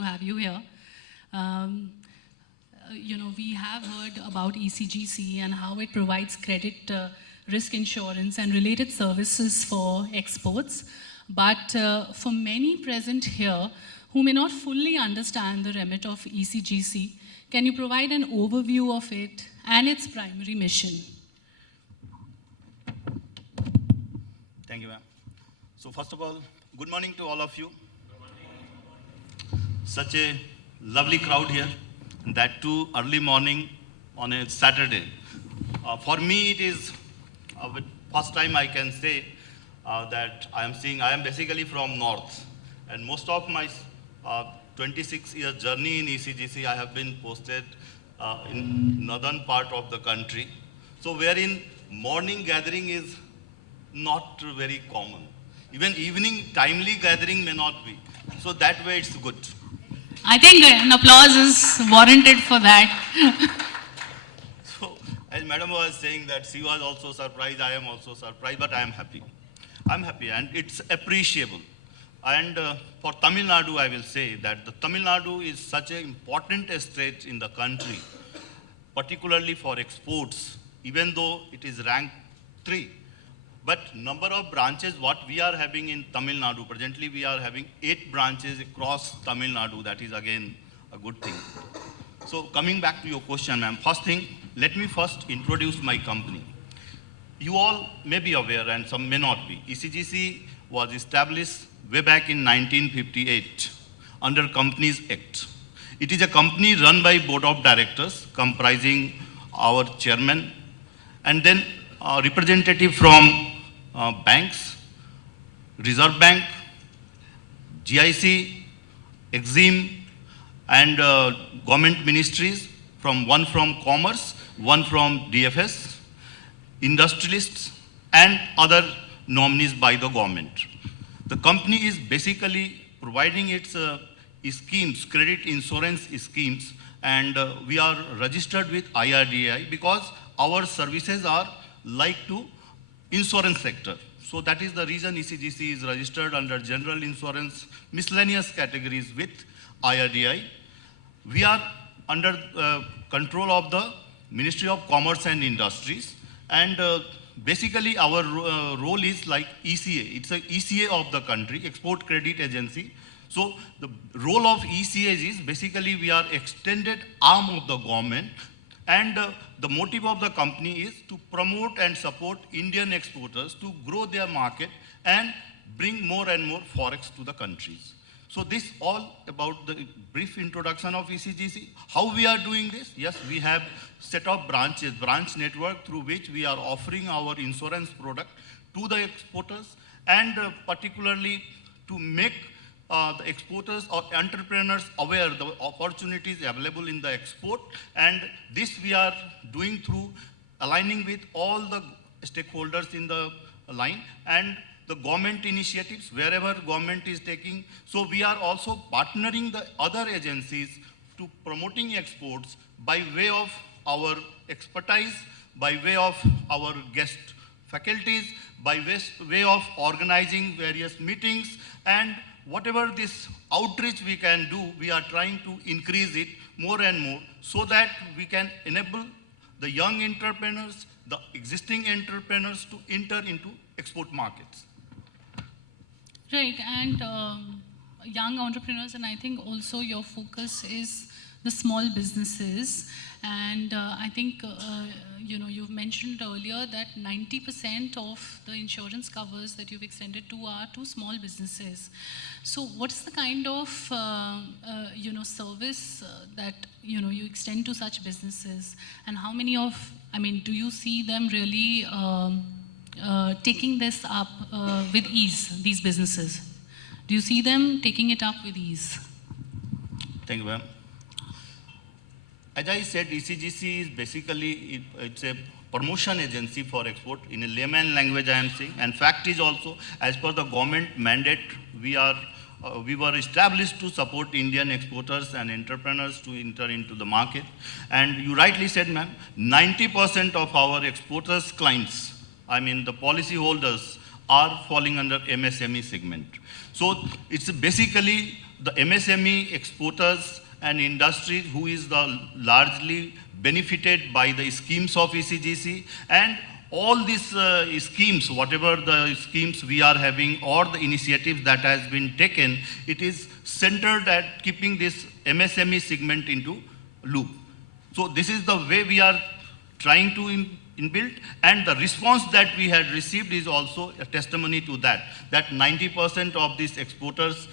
to have you here. We have heard about ECGC and how it provides credit risk insurance and related services for exports. But for many present here who may not fully understand the remit of ECGC, can you provide an overview of it and its primary mission? Thank you, ma'am. So first of all, good morning to all of you. Such a lovely crowd here, and that too early morning on a Saturday. For me, it is first time I can say that I am basically from North, and most of my 26 year journey in ECGC, I have been posted in northern part of the country. So wherein morning gathering is not very common. Even evening timely gathering may not be. So that way it's good. I think an applause is warranted for that. So as Madam was saying that she was also surprised, I am also surprised, but I am happy. I'm happy and it's appreciable. And for Tamil Nadu, I will say that the Tamil Nadu is such an important state in the country, particularly for exports, even though it is ranked 3. But number of branches, what we are having in Tamil Nadu, presently we are having 8 branches across Tamil Nadu. That is again a good thing. So coming back to your question, ma'am, first thing, let me first introduce my company. You all may be aware and some may not be. ECGC was established way back in 1958 under Companies Act. It is a company run by board of directors comprising our chairman and then representative from banks, Reserve Bank, GIC, Exim, and government ministries, one from Commerce, one from DFS, industrialists, and other nominees by the government. The company is basically providing its schemes, credit insurance schemes, and we are registered with IRDAI because our services are like to insurance sector. So that is the reason ECGC is registered under general insurance, miscellaneous categories with IRDAI. We are under control of the Ministry of Commerce and Industries, and basically our role is like ECA. It's an ECA of the country, Export Credit Agency. So the role of ECA is basically we are extended arm of the government, and the motive of the company is to promote and support Indian exporters to grow their market and bring more and more forex to the countries. So this all about the brief introduction of ECGC. How we are doing this? Yes, we have set up branches, branch network through which we are offering our insurance product to the exporters, and particularly to make the exporters or entrepreneurs aware of the opportunities available in the export. And this we are doing through aligning with all the stakeholders in the line and the government initiatives wherever government is taking. So we are also partnering the other agencies to promoting exports by way of our expertise, by way of our guest faculties, by way of organizing various meetings, and whatever this outreach we can do, we are trying to increase it more and more so that we can enable the young entrepreneurs, the existing entrepreneurs to enter into export markets. Right, and young entrepreneurs, and I think also your focus is the small businesses. And I think, you've mentioned earlier that 90% of the insurance covers that you've extended to are to small businesses. So what's the kind of, service that, you extend to such businesses? And how many do you see them really taking this up with ease, these businesses? Do you see them taking it up with ease? Thank you, ma'am. As I said, ECGC is basically, it's a promotion agency for export. In a layman language, I am saying. And fact is also, as per the government mandate, we were established to support Indian exporters and entrepreneurs to enter into the market. And you rightly said, ma'am, 90% of our exporters' clients, the policy holders, are falling under MSME segment. So it's basically the MSME exporters and industries who is the largely benefited by the schemes of ECGC, and all these schemes, whatever the schemes we are having or the initiatives that has been taken, it is centered at keeping this MSME segment into loop. So this is the way we are trying to inbuilt, and the response that we had received is also a testimony to that, that 90% of these exporters,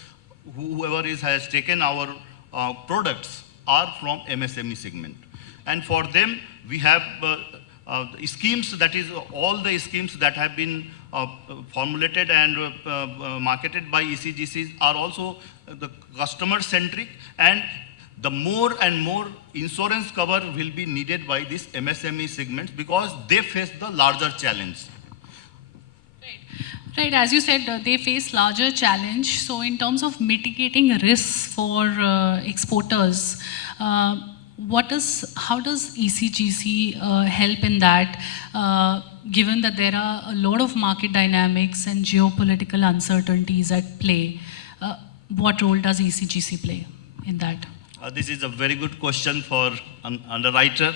whoever has taken our products, are from MSME segment. And for them, we have schemes, that is all the schemes that have been formulated and marketed by ECGCs are also the customer-centric, and the more and more insurance cover will be needed by these MSME segments because they face the larger challenge. Right, as you said, they face larger challenge. So in terms of mitigating risks for exporters, how does ECGC help in that, given that there are a lot of market dynamics and geopolitical uncertainties at play? What role does ECGC play in that? This is a very good question for an underwriter,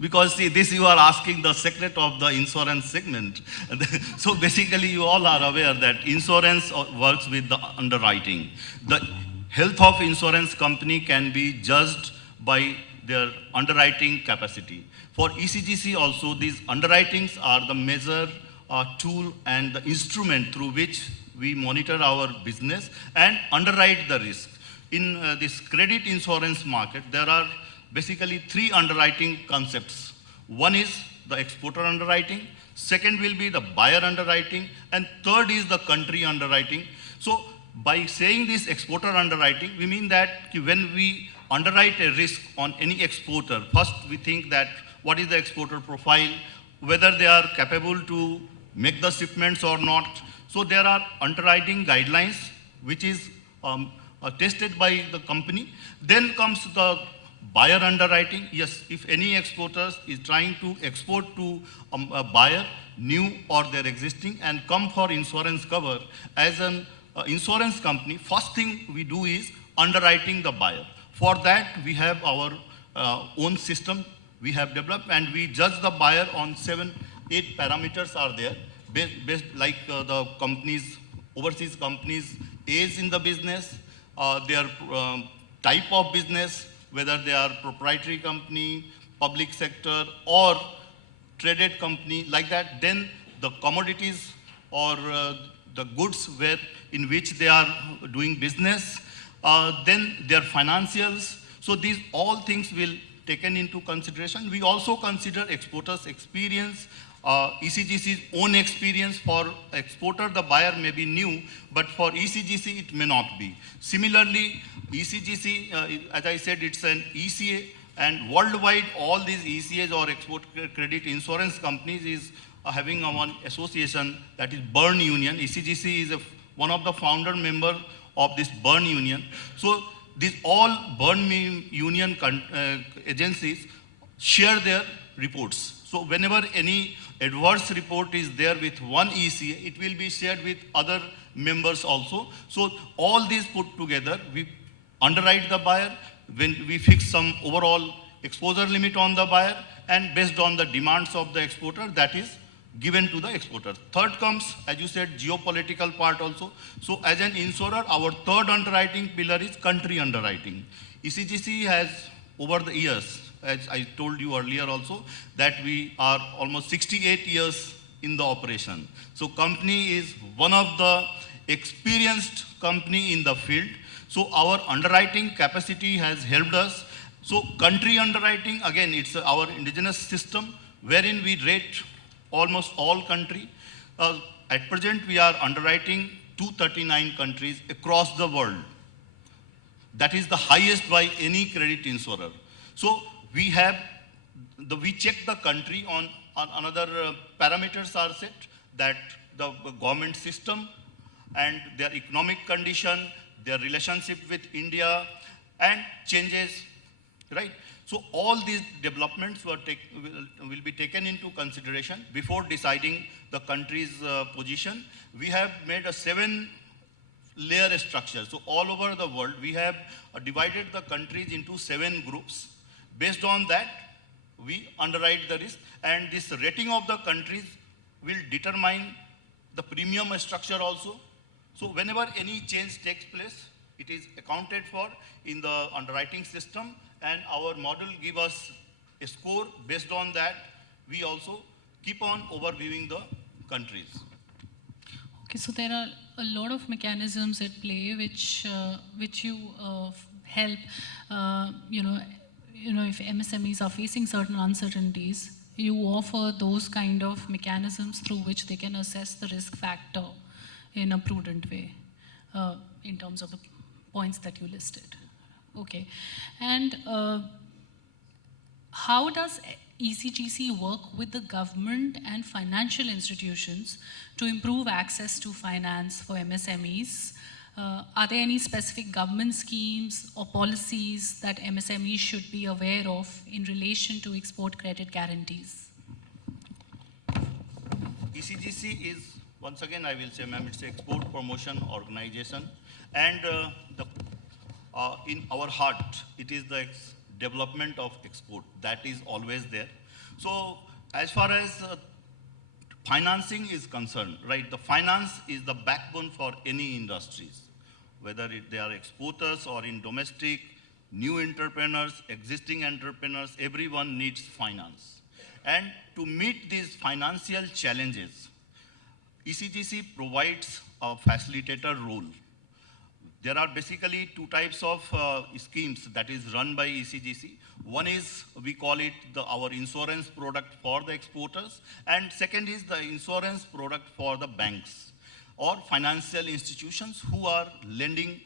because see, this you are asking the secret of the insurance segment. So basically you all are aware that insurance works with the underwriting. The health of insurance company can be judged by their underwriting capacity. For ECGC also, these underwritings are the measure, tool and the instrument through which we monitor our business and underwrite the risk. In this credit insurance market, there are basically three underwriting concepts. One is the exporter underwriting, second will be the buyer underwriting, and third is the country underwriting. So by saying this exporter underwriting, we mean that when we underwrite a risk on any exporter, first we think that what is the exporter profile, whether they are capable to make the shipments or not. So there are underwriting guidelines which is tested by the company. Then comes the buyer underwriting. Yes, if any exporter is trying to export to a buyer, new or their existing, and come for insurance cover, as an insurance company, first thing we do is underwriting the buyer. For that, we have our own system we have developed, and we judge the buyer on 7-8 parameters are there, based like the companies, overseas companies' age in the business, their type of business, whether they are proprietary company, public sector, or traded company, like that. Then the commodities or the goods in which they are doing business, then their financials. So these all things will taken into consideration. We also consider exporters' experience, ECGC's own experience. For exporter, the buyer may be new, but for ECGC, it may not be. Similarly, ECGC, as I said, it's an ECA, and worldwide, all these ECAs or export credit insurance companies is having one association, that is Bern Union. ECGC is one of the founder members of this Bern Union. So these all Bern Union agencies share their reports. So whenever any adverse report is there with one ECA, it will be shared with other members also. So all these put together, we underwrite the buyer, when we fix some overall exposure limit on the buyer, and based on the demands of the exporter, that is given to the exporter. Third comes, as you said, geopolitical part also. So as an insurer, our third underwriting pillar is country underwriting. ECGC has, over the years, as I told you earlier also, that we are almost 68 years in the operation. So company is one of the experienced company in the field. So our underwriting capacity has helped us. So country underwriting, again, it's our indigenous system wherein we rate almost all country. At present, we are underwriting 239 countries across the world. That is the highest by any credit insurer. So we have, we check the country on another parameters are set, that the government system and their economic condition, their relationship with India, and changes, right? So all these developments will be taken into consideration before deciding the country's position. We have made 7 layer structure. So all over the world, we have divided the countries into 7 groups. Based on that, we underwrite the risk, and this rating of the countries will determine the premium structure also. So whenever any change takes place, it is accounted for in the underwriting system, and our model give us a score. Based on that, we also keep on overviewing the countries. Okay, so there are a lot of mechanisms at play which you help. If MSMEs are facing certain uncertainties, you offer those kind of mechanisms through which they can assess the risk factor in a prudent way, in terms of the points that you listed. Okay, and how does ECGC work with the government and financial institutions to improve access to finance for MSMEs? Are there any specific government schemes or policies that MSMEs should be aware of in relation to export credit guarantees? ECGC is, once again I will say, ma'am, it's an export promotion organization, and in our heart, it is the development of export that is always there. So as far as financing is concerned, right, the finance is the backbone for any industries, whether they are exporters or in domestic, new entrepreneurs, existing entrepreneurs, everyone needs finance. And to meet these financial challenges, ECGC provides a facilitator role. There are basically 2 types of schemes that is run by ECGC. One is, we call it our insurance product for the exporters, and second is the insurance product for the banks or financial institutions who are lending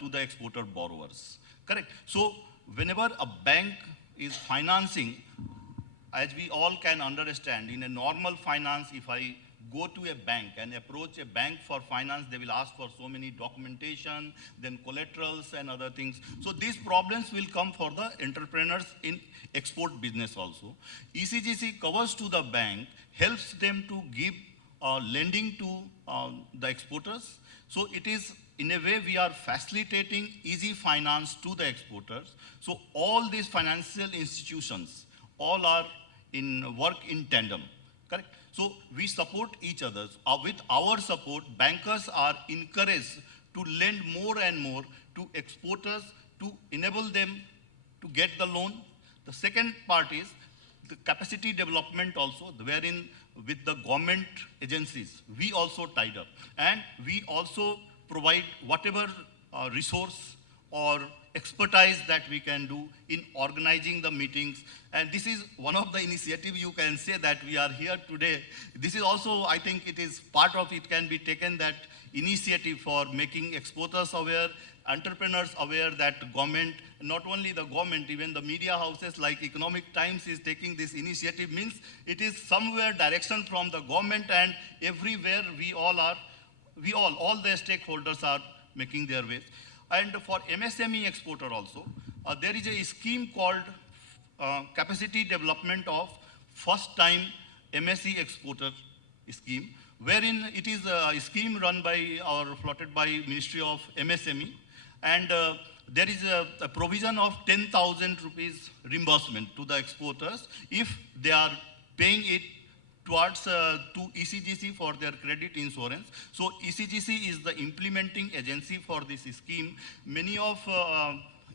to the exporter borrowers. Correct? So whenever a bank is financing, as we all can understand, in a normal finance, if I go to a bank and approach a bank for finance, they will ask for so many documentation, then collaterals and other things. So these problems will come for the entrepreneurs in export business also. ECGC covers to the bank, helps them to give lending to the exporters. So it is, in a way, we are facilitating easy finance to the exporters. So all these financial institutions, all are in work in tandem, correct? So we support each other. With our support, bankers are encouraged to lend more and more to exporters to enable them to get the loan. The second part is the capacity development also, wherein with the government agencies, we also tied up. And we also provide whatever resource or expertise that we can do in organizing the meetings. And this is one of the initiatives you can say that we are here today. This is also, I think it is part of it can be taken, that initiative for making exporters aware, entrepreneurs aware, that government, not only the government, even the media houses like Economic Times is taking this initiative, means it is somewhere direction from the government, and everywhere all the stakeholders are making their ways. And for MSME exporter also, there is a scheme called Capacity Development of First Time MSE Exporter Scheme, wherein it is a scheme run by or floated by Ministry of MSME, and there is a provision of 10,000 rupees reimbursement to the exporters if they are paying it towards to ECGC for their credit insurance. So ECGC is the implementing agency for this scheme. Many of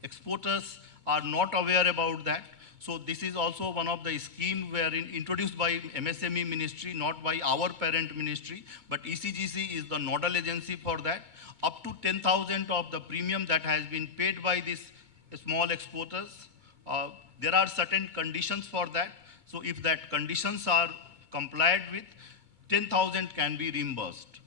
exporters are not aware about that. So this is also one of the scheme wherein introduced by MSME ministry, not by our parent ministry, but ECGC is the nodal agency for that. Up to 10,000 of the premium that has been paid by these small exporters, there are certain conditions for that. So if that conditions are complied with, 10,000 can be reimbursed.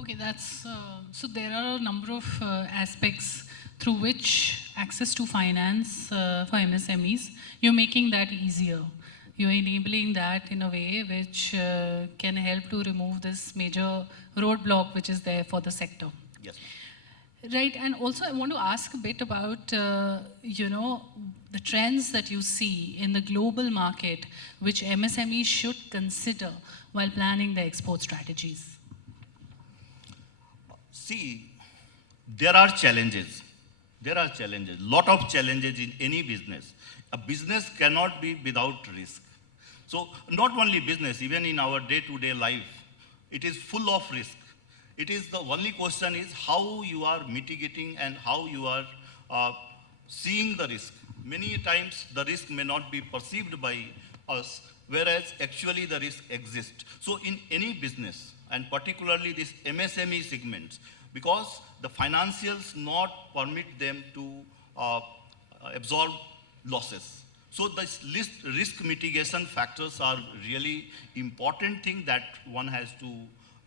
Okay, that's so there are a number of aspects through which access to finance for MSMEs, you're making that easier. You're enabling that in a way which can help to remove this major roadblock which is there for the sector. Yes. Right, and also I want to ask a bit about, the trends that you see in the global market which MSMEs should consider while planning their export strategies. See, there are challenges. There are challenges, lot of challenges in any business. A business cannot be without risk. So not only business, even in our day-to-day life, it is full of risk. It is the only question is how you are mitigating and how you are seeing the risk. Many times the risk may not be perceived by us, whereas actually the risk exists. So in any business, and particularly this MSME segments, because the financials not permit them to absorb losses. So this risk mitigation factors are really important thing that one has to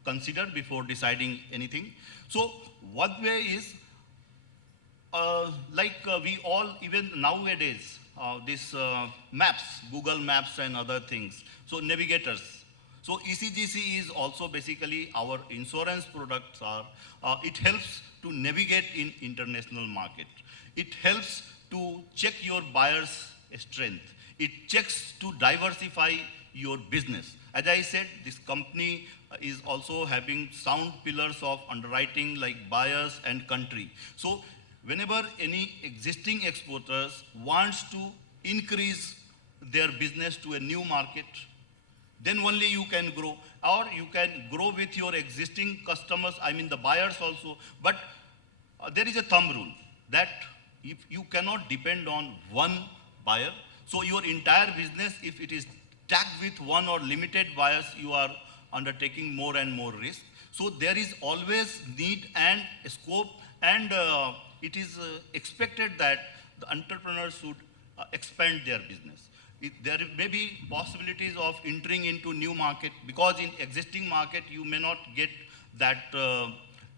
consider before deciding anything. So one way is we all, even nowadays, this maps, Google Maps and other things, so navigators. So ECGC is also basically our insurance products are, it helps to navigate in international market. It helps to check your buyer's strength. It checks to diversify your business. As I said, this company is also having sound pillars of underwriting like buyers and country. So whenever any existing exporters wants to increase their business to a new market, then only you can grow, or you can grow with your existing customers, I mean the buyers also. But there is a thumb rule that if you cannot depend on one buyer, so your entire business, if it is tagged with one or limited buyers, you are undertaking more and more risk. So there is always need and scope, and it is expected that the entrepreneurs should expand their business. There may be possibilities of entering into new market, because in existing market you may not get that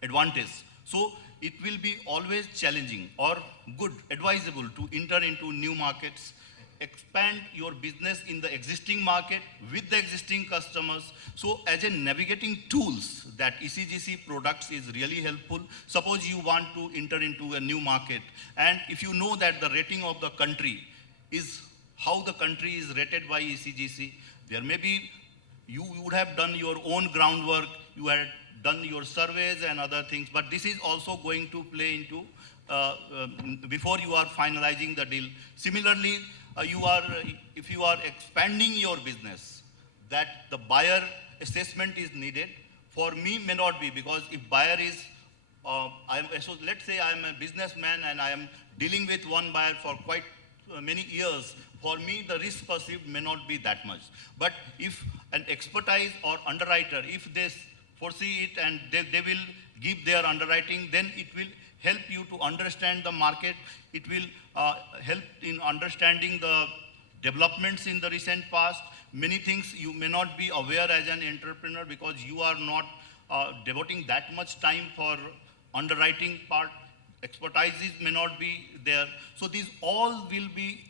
advantage. So it will be always challenging or good, advisable to enter into new markets, expand your business in the existing market with the existing customers. So as a navigating tools, that ECGC products is really helpful. Suppose you want to enter into a new market, and if you know that the rating of the country is how the country is rated by ECGC, there may be, you would have done your own groundwork, you had done your surveys and other things, but this is also going to play into before you are finalizing the deal. Similarly, if you are expanding your business, that the buyer assessment is needed. For me, may not be, because if buyer is, so let's say I am a businessman and I am dealing with one buyer for quite many years. For me, the risk perceived may not be that much. But if an expertise or underwriter, if they foresee it and they will give their underwriting, then it will help you to understand the market. It will help in understanding the developments in the recent past. Many things you may not be aware as an entrepreneur, because you are not devoting that much time for underwriting part. Expertise may not be there. So these all will be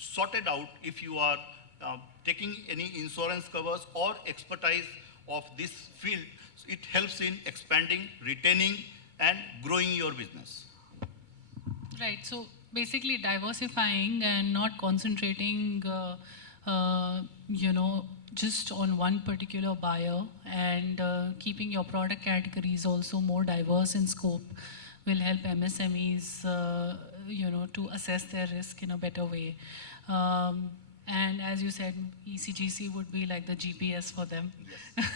sorted out if you are taking any insurance covers or expertise of this field. So it helps in expanding, retaining, and growing your business. Right. So basically diversifying and not concentrating, just on one particular buyer, and keeping your product categories also more diverse in scope will help MSMEs, to assess their risk in a better way. And as you said, ECGC would be like the GPS for them. Yes.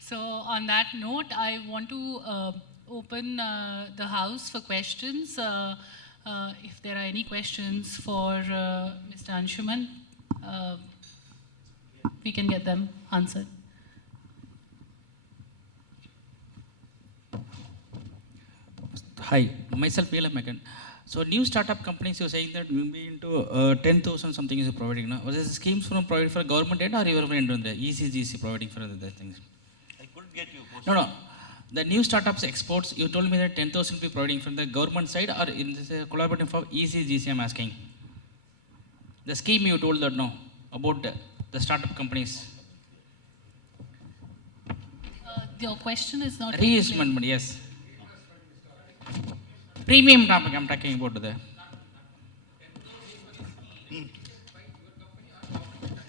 So on that note, I want to open the house for questions. If there are any questions for Mr. Anshuman, we can get them answered. Hi, myself Velam again. So new startup companies, you're saying that will be into 10,000 something is providing now. Was this schemes from provided for government end, or you were from the ECGC providing for other things? I couldn't get you. No. The new startups exports, you told me that 10,000 will be providing from the government side, or in this collaborating for ECGC, I'm asking. The scheme you told that no, about the startup companies. Your question is not... Reinvestment money, yes. Premium topic I'm talking about there.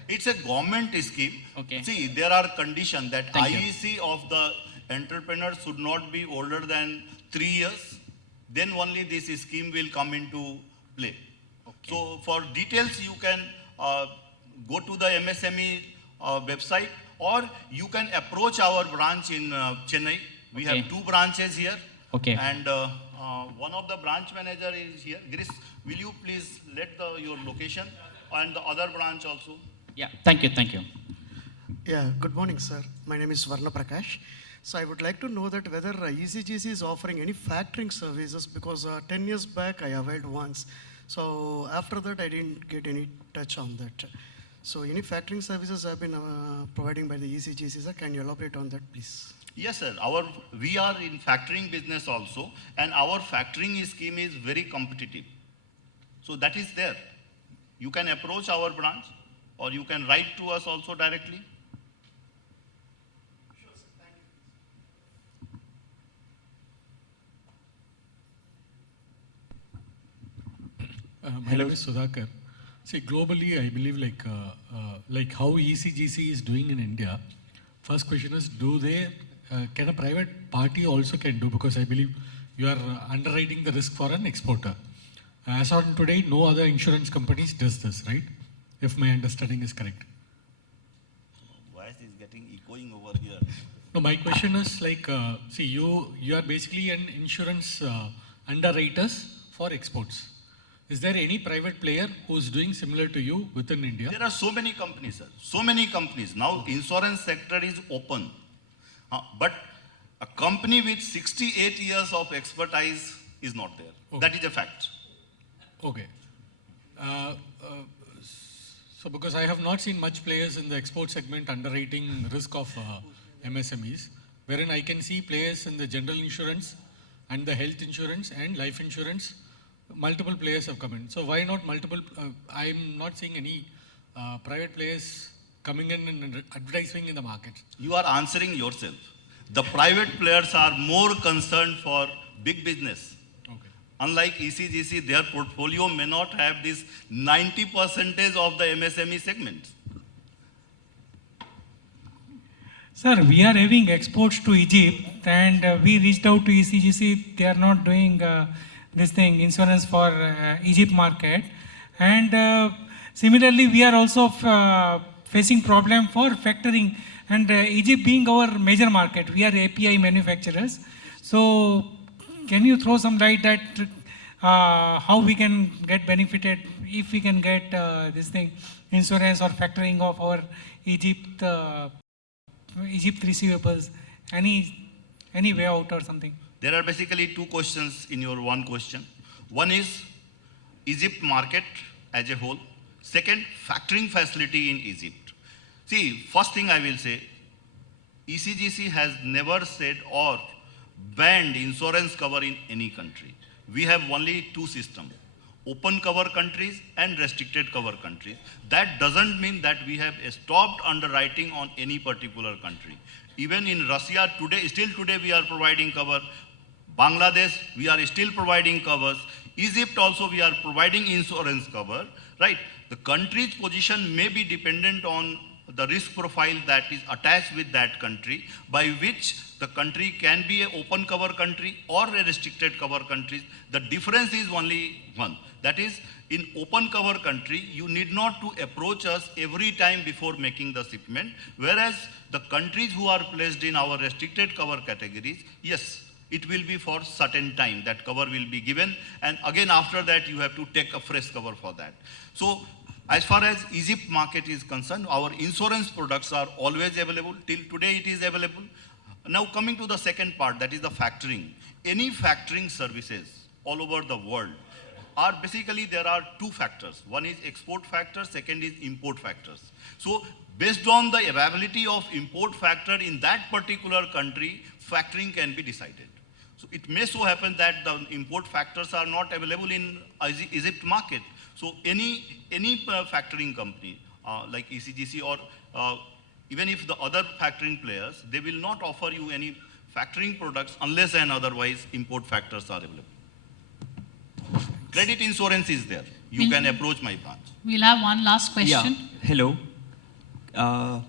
It's a government scheme. Okay. See, there are conditions that Thank you. IEC of the entrepreneurs should not be older than 3 years. Then only this scheme will come into play. Okay. So for details, you can go to the MSME website, or you can approach our branch in Chennai. We Okay. have 2 branches here. Okay. And one of the branch manager is here. Girish, will you please let your location and the other branch also? Yeah, thank you, thank you. Yeah, good morning, sir. My name is Varna Prakash. So I would like to know that whether ECGC is offering any factoring services, because 10 years back I availed once. So after that I didn't get any touch on that. So any factoring services have been providing by the ECGC, sir? Can you elaborate on that, please? Yes, sir. We are in factoring business also, and our factoring scheme is very competitive. So that is there. You can approach our branch, or you can write to us also directly. My name is Sudhakar. See, globally, I believe like how ECGC is doing in India. First question is, can a private party also can do? Because I believe you are underwriting the risk for an exporter. As on today, no other insurance companies does this, right? If my understanding is correct. Voice is getting echoing over here. No, my question is like, see, you are basically an insurance underwriters for exports. Is there any private player who is doing similar to you within India? There are so many companies, sir. So many companies. Now, insurance sector is open. But a company with 68 years of expertise is not there. Okay. That is a fact. Okay. So because I have not seen much players in the export segment underwriting risk of MSMEs, wherein I can see players in the general insurance and the health insurance and life insurance, multiple players have come in. So why not multiple? I'm not seeing any private players coming in and advertising in the market. You are answering yourself. The private players are more concerned for big business. Okay. Unlike ECGC, their portfolio may not have this 90% of the MSME segment. Sir, we are having exports to Egypt, and we reached out to ECGC. They are not doing this thing, insurance for Egypt market. And similarly, we are also facing problem for factoring. And Egypt being our major market, we are API manufacturers. So can you throw some light that how we can get benefited if we can get this thing, insurance or factoring of our Egypt receivables, any way out or something? There are basically 2 questions in your one question. One is Egypt market as a whole. Second, factoring facility in Egypt. See, first thing I will say, ECGC has never said or banned insurance cover in any country. We have only 2 systems, open cover countries and restricted cover countries. That doesn't mean that we have stopped underwriting on any particular country. Even in Russia today, still today we are providing cover. Bangladesh, we are still providing covers. Egypt also we are providing insurance cover, right? The country's position may be dependent on the risk profile that is attached with that country, by which the country can be an open cover country or a restricted cover country. The difference is only one. That is, in open cover country, you need not to approach us every time before making the shipment, whereas the countries who are placed in our restricted cover categories, yes, it will be for certain time that cover will be given, and again after that you have to take a fresh cover for that. So as far as Egypt market is concerned, our insurance products are always available. Till today it is available. Now coming to the second part, that is the factoring. Any factoring services all over the world are basically, there are 2 factors. One is export factor, second is import factors. So based on the availability of import factor in that particular country, factoring can be decided. So it may so happen that the import factors are not available in Egypt market. So any factoring company like ECGC or even if the other factoring players, they will not offer you any factoring products unless and otherwise import factors are available. Credit insurance is there. You can approach my branch. We'll have one last question. Yeah, hello.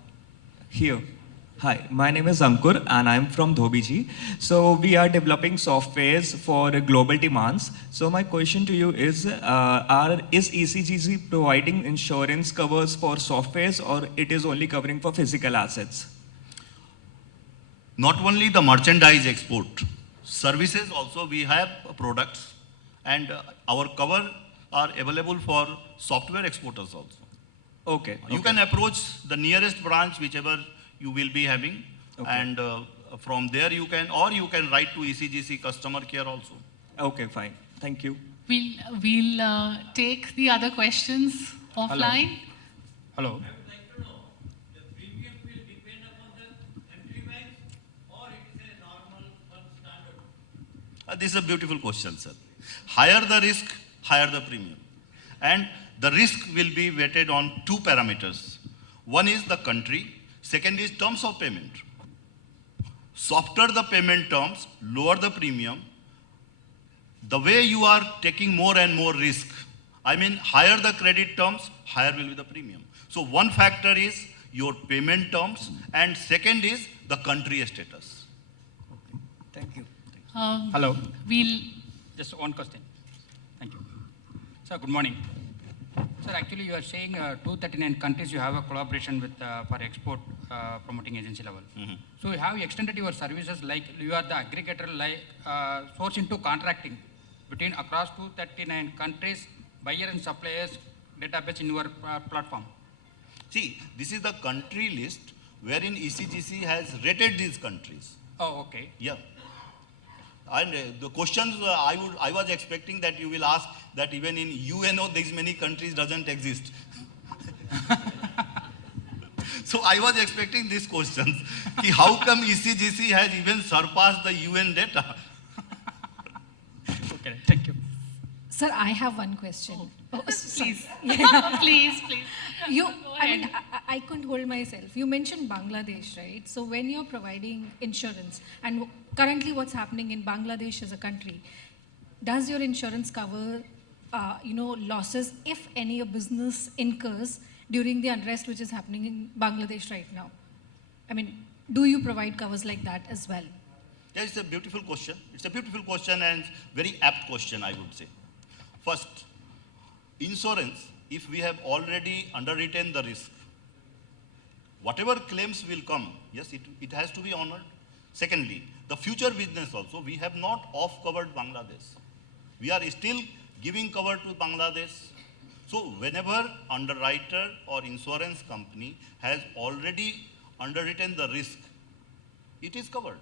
Here. Hi, my name is Ankur and I'm from Dhobiji. So we are developing softwares for global demands. So my question to you is ECGC providing insurance covers for softwares or it is only covering for physical assets? Not only the merchandise export, services also we have products, and our cover are available for software exporters also. Okay. You can approach the nearest branch, whichever you will be having, and from there you can write to ECGC customer care also. Okay, fine. Thank you. We'll take the other questions offline. Hello. This is a beautiful question, sir. Higher the risk, higher the premium. And the risk will be weighted on two parameters. One is the country, second is terms of payment. Softer the payment terms, lower the premium. The way you are taking more and more risk, I mean higher the credit terms, higher will be the premium. So one factor is your payment terms and second is the country status. Thank you. Hello. We'll Just one question. Thank you. Sir, good morning. Sir, actually you are saying 239 countries you have a collaboration with for export promoting agency level. So you have extended your services like you are the aggregator like source into contracting between across 239 countries, buyer and suppliers database in your platform. See, this is the country list wherein ECGC has rated these countries. Oh, okay. Yeah. And the questions I was expecting that you will ask that even in UNO these many countries doesn't exist. So I was expecting these questions. Ki how come ECGC has even surpassed the UN data? Okay, thank you. Sir, I have one question. please. Yeah. please. You, Go I mean, ahead. I couldn't hold myself. You mentioned Bangladesh, right? So when you're providing insurance, and currently what's happening in Bangladesh as a country, does your insurance cover, losses if any a business incurs during the unrest which is happening in Bangladesh right now? I mean, do you provide covers like that as well? Yeah, it's a beautiful question. It's a beautiful question and very apt question, I would say. First, insurance, if we have already underwritten the risk, whatever claims will come, yes, it has to be honored. Secondly, the future business also, we have not off-covered Bangladesh. We are still giving cover to Bangladesh. So whenever underwriter or insurance company has already underwritten the risk, it is covered.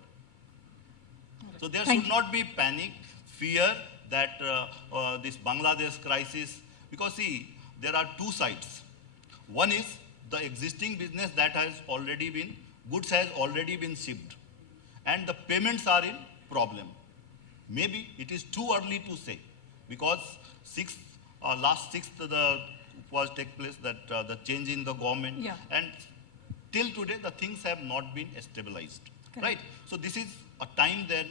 So there should not be panic, fear that this Bangladesh crisis, because see, there are two sides. One is the existing business that has already been, goods has already been shipped, and the payments are in problem. Maybe it is too early to say, because last 6th was take place that the change in the government, Yeah. and till today the things have not been stabilized, Correct. right? So this is a time that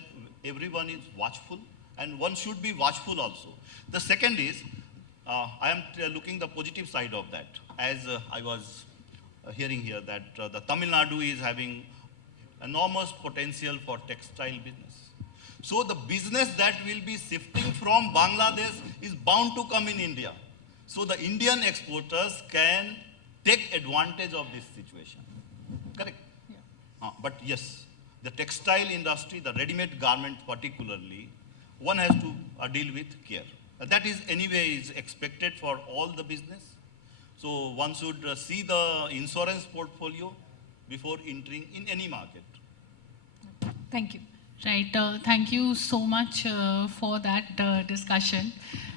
everyone is watchful, and one should be watchful also. The second is, I am looking the positive side of that, as I was hearing here that the Tamil Nadu is having enormous potential for textile business. So the business that will be shifting from Bangladesh is bound to come in India. So the Indian exporters can take advantage of this situation. Correct? Yeah. But yes, the textile industry, the ready-made garment particularly, one has to deal with care. That is anyway is expected for all the business. So one should see the insurance portfolio before entering in any market. Thank you. Right. Thank you so much for that discussion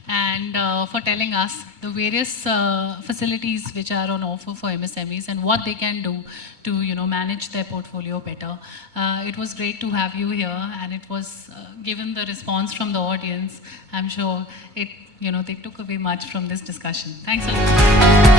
and for telling us the various facilities which are on offer for MSMEs and what they can do to manage their portfolio better. It was great to have you here, and it was given the response from the audience. I'm sure they took away much from this discussion. Thanks a lot.